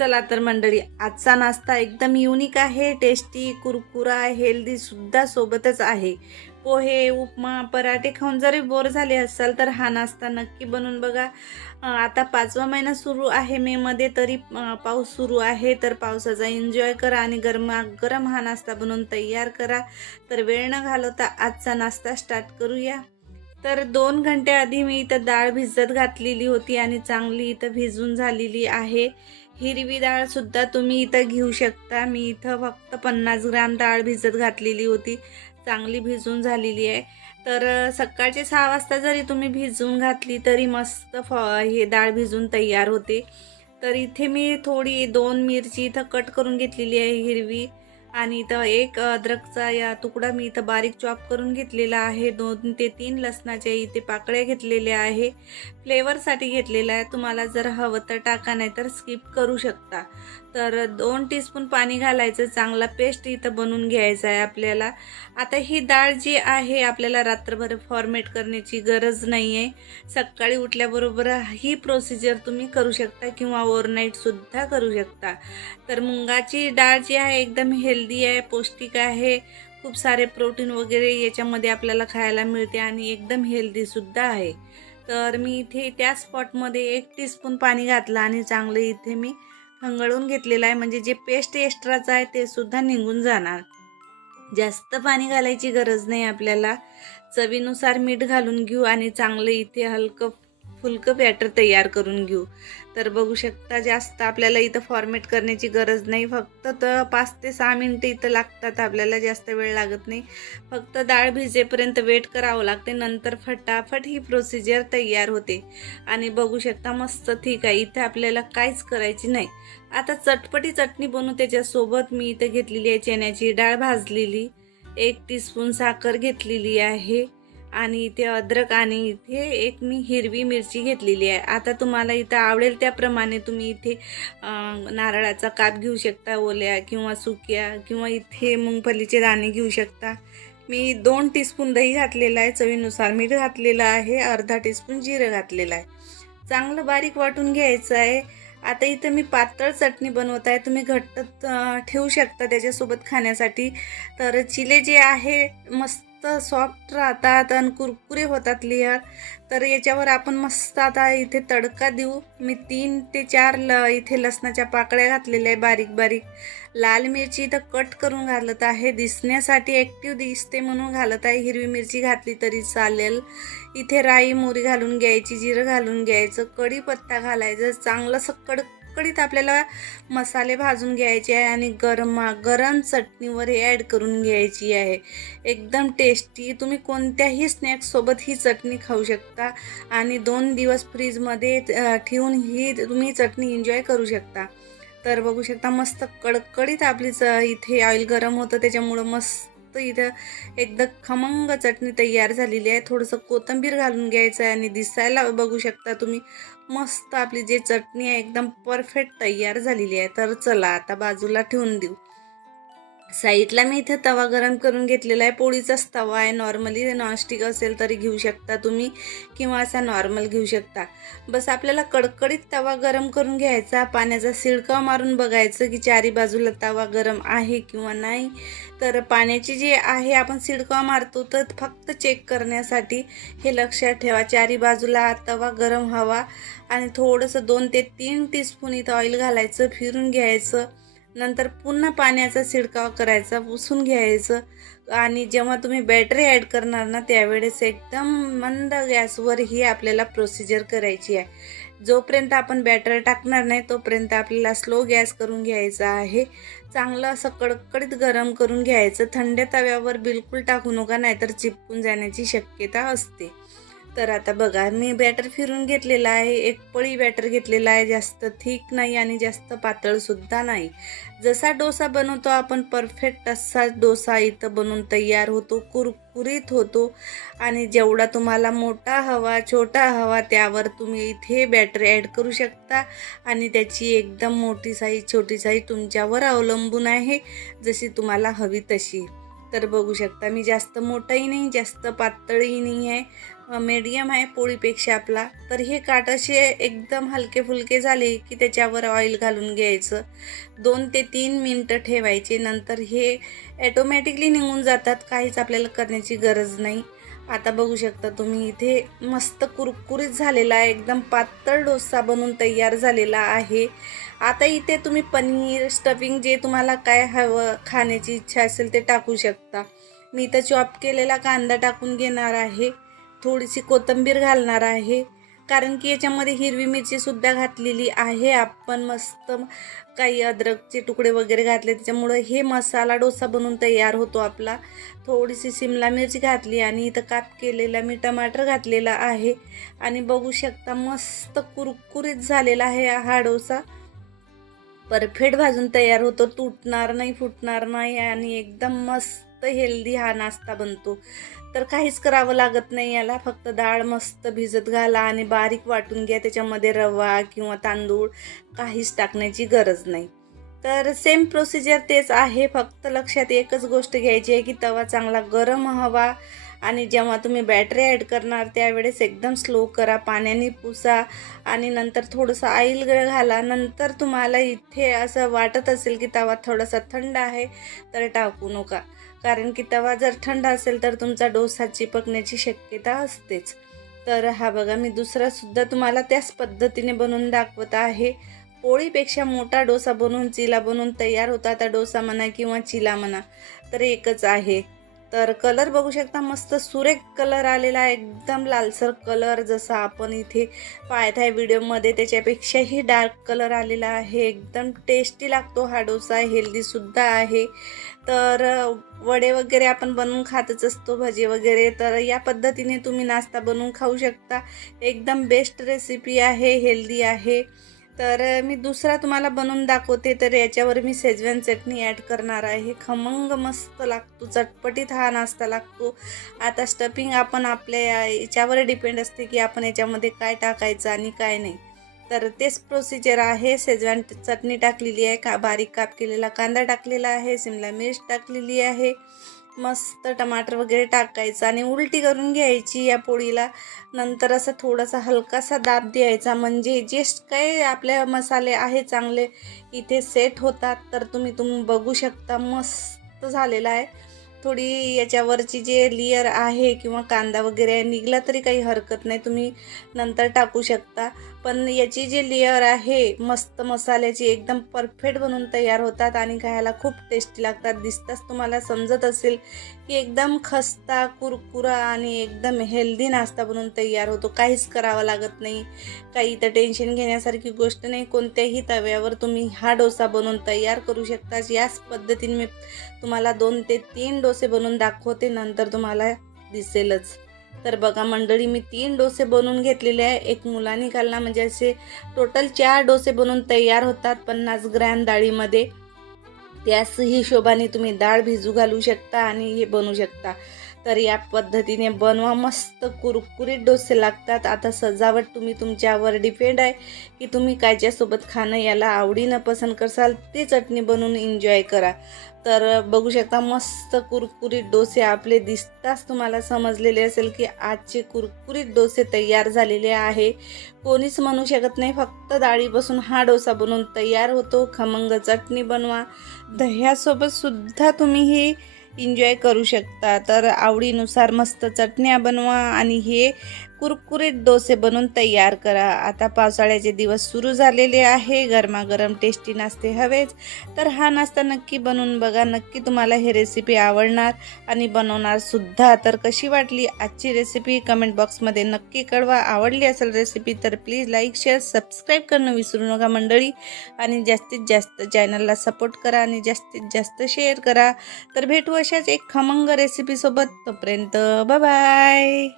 चला तर मंडळी आजचा नाश्ता एकदम युनिक आहे टेस्टी कुरकुरा हेल्दी सुद्धा सोबतच आहे. पोहे उपमा पराठे खाऊन जरी बोर झाले असाल तर हा नाश्ता नक्की बनवून बघा. आता पाचवा महिना सुरू आहे मेमध्ये तरी पाऊस सुरू आहे तर पावसाचा एन्जॉय करा आणि गरमा गरम हा नाश्ता बनवून तयार करा. तर वेळ न घालवता आजचा नाश्ता स्टार्ट करूया. तर दोन घंटे आधी मी इथं डाळ भिजत घातलेली होती आणि चांगली इथं भिजून झालेली आहे. हिरवी डाळ सुद्धा तुम्ही इथं घेऊ शकता. मी इथं फक्त पन्नास ग्राम डाळ भिजत घातलेली होती. चांगली भिजून झालेली आहे. तर सकाळचे सहा वाजता जरी तुम्ही भिजून घातली तरी मस्त फ हे डाळ भिजून तयार होते. तर इथे मी थोडी दोन मिरची इथं कट करून घेतलेली आहे हिरवी. आणि इथं एक अद्रकचा या तुकडा मी इथं बारीक चॉप करून घेतलेला आहे. दोन ते तीन लसणाच्या इथे पाकळ्या घेतलेल्या आहे. फ्लेवरसाठी घेतलेला आहे. तुम्हाला जर हवं तर टाका नाही तर स्किप करू शकता. तर दोन टीस्पून पाणी घालायचं. चांगला पेस्ट इथं बनवून घ्यायचा आहे आपल्याला. आता ही डाळ जी आहे आपल्याला रात्रभर फॉर्मेट करण्याची गरज नाही आहे सकाळी उठल्याबरोबर ही प्रोसिजर तुम्ही करू शकता किंवा ओव्हरनाईटसुद्धा करू शकता. तर मुंगाची डाळ जी आहे एकदम हेल्दी आहे पौष्टिक आहे. खूप सारे प्रोटीन वगैरे याच्यामध्ये आपल्याला खायला मिळते आणि एकदम हेल्दीसुद्धा आहे. तर मी इथे त्या स्पॉटमध्ये एक टीस्पून पाणी घातलं आणि चांगलं इथे मी खंगळून घेतलेलं आहे. म्हणजे जे पेस्ट एक्स्ट्राचं आहे ते सुद्धा निघून जाणार. जास्त पाणी घालायची गरज नाही आपल्याला. चवीनुसार मीठ घालून घेऊ आणि चांगलं इथे हलकं फुलकं बॅटर तयार करून घेऊ. तर बघू शकता जास्त आपल्याला इथं फॉर्मेट करण्याची गरज नाही. फक्त तर पाच ते सहा मिनटं इथं लागतात आपल्याला जास्त वेळ लागत नाही. फक्त डाळ भिजेपर्यंत वेट करावं लागते. नंतर फटाफट ही प्रोसिजर तयार होते. आणि बघू शकता मस्त ठीक आहे. इथं आपल्याला काहीच करायची नाही. आता चटपटी चटणी बनवू. त्याच्यासोबत मी इथं घेतलेली आहे चण्याची डाळ भाजलेली. एक टीस्पून साखर घेतलेली आहे. आणि इथे अद्रक आणि इथे एक मी हिरवी मिरची घेतलेली आहे. आता तुम्हाला इथं आवडेल त्याप्रमाणे तुम्ही इथे नारळाचा काप घेऊ शकता ओल्या किंवा सुक्या किंवा इथे मुंगफलीचे दाणे घेऊ शकता. मी दोन टीस्पून दही घातलेलं आहे चवीनुसार मीठ घातलेलं आहे अर्धा टीस्पून जिरं घातलेलं आहे. चांगलं बारीक वाटून घ्यायचं आहे. आता इथं मी पातळ चटणी बनवत आहे. तुम्ही घट्ट ठेवू शकता त्याच्यासोबत खाण्यासाठी. तर चिले जे आहे मस्त सॉफ्ट राहतात आणि कुरकुरे होतात लेअर तर याच्यावर आपण मस्त आता इथे तडका देऊ. मी तीन ते चार ल इथे लसणाच्या पाकळ्या घातलेल्या आहे बारीक बारीक. लाल मिरची इथं कट करून घालत आहे. दिसण्यासाठी ॲक्टिव्ह दिसते म्हणून घालत आहे. हिरवी मिरची घातली तरी चालेल. इथे राई मोरी घालून घ्यायची जिरं घालून घ्यायचं. कढीपत्ता घालायचं. चांगलं असं कडीत आपल्याला मसाले भाजून घ्यायचे आहे आणि गरमा गरम चटणीवर हे ॲड करून घ्यायची आहे. एकदम टेस्टी तुम्ही कोणत्याही स्नॅक्ससोबत ही चटणी खाऊ शकता आणि दोन दिवस फ्रीजमध्ये ठेवून ही तुम्ही चटणी एन्जॉय करू शकता. तर बघू शकता मस्त कडकडीत आपली च इथे ऑइल गरम होतं त्याच्यामुळं मस्त इथं एकदम खमंग चटणी तयार झालेली आहे. थोडंसं कोथिंबीर घालून घ्यायचं आहे आणि दिसायला बघू शकता तुम्ही. मस्त आपली जे चटणी आहे एकदम परफेक्ट तयार झालेली आहे. तर चला आता बाजूला ठेवून देऊ. साईडला मी इथं तवा गरम करून घेतलेला आहे. पोळीचाच तवा आहे. नॉर्मली नॉनस्टिक असेल तरी घेऊ शकता तुम्ही किंवा असा नॉर्मल घेऊ शकता. बस आपल्याला कडकडीत तवा गरम करून घ्यायचा. पाण्याचा शिडकाव मारून बघायचं की चारी बाजूला तवा गरम आहे किंवा नाही. तर पाण्याची जी आहे आपण शिडकाव मारतो तर फक्त चेक करण्यासाठी हे लक्षात ठेवा. चारी बाजूला तवा गरम हवा आणि थोडंसं दोन ते तीन टीस्पून इथं ऑइल घालायचं फिरून घ्यायचं. नंतर पुन्हा पाण्याचा शिडकाव करायचा पुसून घ्यायचं आणि जेव्हा तुम्ही बॅटरी ॲड करणार ना त्यावेळेस एकदम मंद गॅसवर ही आपल्याला प्रोसिजर करायची आहे. जोपर्यंत आपण बॅटर टाकणार नाही तोपर्यंत आपल्याला स्लो गॅस करून घ्यायचा आहे. चांगलं असं कडकडीत गरम करून घ्यायचं. थंड तव्यावर बिलकुल टाकू नका नाहीतर चिपकून जाण्याची शक्यता असते. तर आता बघा मी बॅटर फिरून घेतलेला आहे. एक पळी बॅटर घेतलेला आहे. जास्त थिक नाही आणि जास्त पातळसुद्धा नाही. जसा डोसा बनवतो आपण परफेक्ट असा डोसा इथं बनवून तयार होतो कुरकुरीत होतो. आणि जेवढा तुम्हाला मोठा हवा छोटा हवा त्यावर तुम्ही इथे बॅटर ॲड करू शकता. आणि त्याची एकदम मोठी साईज छोटी साईज तुमच्यावर अवलंबून आहे जशी तुम्हाला हवी तशी. तर बघू शकता मी जास्त मोठाही नाही जास्त पातळही नाही आहे. मीडियम आहे पोळीपेक्षा आपला. तर हे काट असे एकदम हलके फुलके झाले की त्याच्यावर ऑइल घालून घ्यायचं. दोन ते तीन मिनटं ठेवायचे. नंतर हे ॲटोमॅटिकली निघून जातात. काहीच आपल्याला करण्याची गरज नाही. आता बघू शकता तुम्ही इथे मस्त कुरकुरीत झालेला आहे. एकदम पातळ डोसा बनून तयार झालेला आहे. आता इथे तुम्ही पनीर स्टफिंग जे तुम्हाला काय हवं खाण्याची इच्छा असेल ते टाकू शकता. मी इथं चॉप केलेला कांदा टाकून घेणार आहे. थोडीशी कोथिंबीर घालणार आहे. कारण की याच्यामध्ये हिरवी मिरचीसुद्धा घातलेली आहे. आपण मस्त काही अद्रकचे तुकडे वगैरे घातले. त्याच्यामुळं हे मसाला डोसा बनवून तयार होतो आपला. थोडीशी शिमला मिरची घातली आणि इथं काप केलेला मी टमाटर घातलेला आहे. आणि बघू शकता मस्त कुरकुरीत झालेला आहे हा डोसा. परफेक्ट भाजून तयार होतो. तुटणार नाही फुटणार नाही आणि एकदम मस्त हेल्दी हा नाश्ता बनतो. तर काहीच करावं लागत नाही याला. फक्त डाळ मस्त भिजत घाला आणि बारीक वाटून घ्या. त्याच्यामध्ये रवा किंवा तांदूळ काहीच टाकण्याची गरज नाही. तर सेम प्रोसिजर तेच आहे. फक्त लक्षात एकच गोष्ट घ्यायची आहे की तवा चांगला गरम हवा आणि जेव्हा तुम्ही बॅटरी ॲड करणार त्यावेळेस एकदम स्लो करा पाण्याने पुसा आणि नंतर थोडंसं आईल घाला. नंतर तुम्हाला इथे असं वाटत असेल की तवा थोडासा थंड आहे तर टाकू नका. कारण की तवा जर थंड असेल तर तुमचा डोसा चिपकण्याची शक्यता असतेच. तर हा बघा मी दुसरासुद्धा तुम्हाला त्याच पद्धतीने बनवून दाखवत आहे. पोळीपेक्षा मोठा डोसा बनवून चिला बनवून तयार होता. आता डोसा म्हणा किंवा चिला म्हणा तर एकच आहे. तर कलर बघू शकता मस्त सुरेख कलर आलेला आहे एकदम लालसर कलर जसा आपण इथे पाहत आहे व्हिडिओमध्ये त्याच्यापेक्षाही डार्क कलर आलेला आहे एकदम टेस्टी लागतो हा डोसा हेल्दीसुद्धा आहे. तर वडे वगैरे आपण बनवून खातच असतो भजी वगैरे तर या पद्धतीने तुम्ही नाश्ता बनवून खाऊ शकता. एकदम बेस्ट रेसिपी आहे हेल्दी आहे. तर मी दुसरा तुम्हाला बनवून दाखवते. तर याच्यावर मी सेजवन चटणी ॲड करणार आहे. खमंग मस्त लागतो. चटपटीत हा नाश्ता लागतो. आता स्टफिंग आपण आपल्या याच्यावर डिपेंड असते की आपण याच्यामध्ये काय टाकायचं आणि काय नाही. तर तेच प्रोसिजर आहे. शेजवान चटणी टाकलेली आहे. का बारीक काप केलेला कांदा टाकलेला आहे. शिमला मिर्च टाकलेली आहे. मस्त टमाटर वगैरे टाकायचं आणि उलटी करून घ्यायची या पोळीला. नंतर असं थोडासा हलकासा दाब द्यायचा. म्हणजे जे काही आपले मसाले आहे चांगले इथे सेट होतात. तर तुम्ही तुम बघू शकता. मस्त झालेला आहे. थोडी याच्यावरची जे लेयर आहे किंवा कांदा वगैरे निघला तरी काही हरकत नाही. तुम्ही नंतर टाकू शकता. पण याची जी लेयर आहे मस्त मसाल्याची एकदम परफेक्ट बनवून तयार होतात आणि खायला खूप टेस्टी लागतात. दिसताच तुम्हाला समजत असेल एकदम खस्ता कुरकुरा आणि एकदम हेल्दी नाश्ता बनवून तयार होतो. काहीच करावं लागत नाही. काही तर टेन्शन घेण्यासारखी गोष्ट नाही. कोणत्याही तव्यावर तुम्ही हा डोसा बनवून तयार करू शकता याच पद्धतीने मी तुम्हाला दोन ते तीन डोसे बनवून दाखवते. नंतर तुम्हाला दिसेलच. तर बघा मंडळी मी तीन डोसे बनवून घेतलेले आहे. एक मुलाने खाल्ला. म्हणजे असे टोटल चार डोसे बनवून तयार होतात. पन्नास ग्रॅम डाळीमध्ये. त्याच हिशोबाने तुम्ही डाळ भिजू घालू शकता आणि हे बनवू शकता. तर या पद्धतीने बनवा. मस्त कुरकुरीत डोसे लागतात. आता सजावट तुम्ही तुमच्यावर डिपेंड आहे की तुम्ही कायच्यासोबत खाणं याला आवडीनं पसंत करसाल ते चटणी बनवून एन्जॉय करा. तर बघू शकता मस्त कुरकुरीत डोसे आपले दिसताच तुम्हाला समजलेले असेल की आजचे कुरकुरीत डोसे तयार झालेले आहे. कोणीच म्हणू शकत नाही फक्त डाळीपासून हा डोसा बनवून तयार होतो. खमंग चटणी बनवा. दह्यासोबत सुद्धा तुम्ही ही एन्जॉय करू शकता. तर आवडीनुसार मस्त चटण्या बनवा आणि हे कुरकुरीत डोसे बनवून तयार करा. आता पावसाळ्याचे दिवस सुरू झालेले आहे. गरमागरम टेस्टी नाश्ते हवेच तर हा नाश्ता नक्की बनवून बघा. नक्की तुम्हाला हे रेसिपी आवडणार आणि बनवणार सुद्धा. तर कशी वाटली आजची रेसिपी कमेंट बॉक्समध्ये नक्की कळवा. आवडली असेल रेसिपी तर प्लीज लाईक शेअर सबस्क्राईब करणं विसरू नका मंडळी. आणि जास्तीत जास्त चॅनलला सपोर्ट करा आणि जास्तीत जास्त शेअर करा. तर भेटू अशाच एक खमंग रेसिपीसोबत तोपर्यंत बाय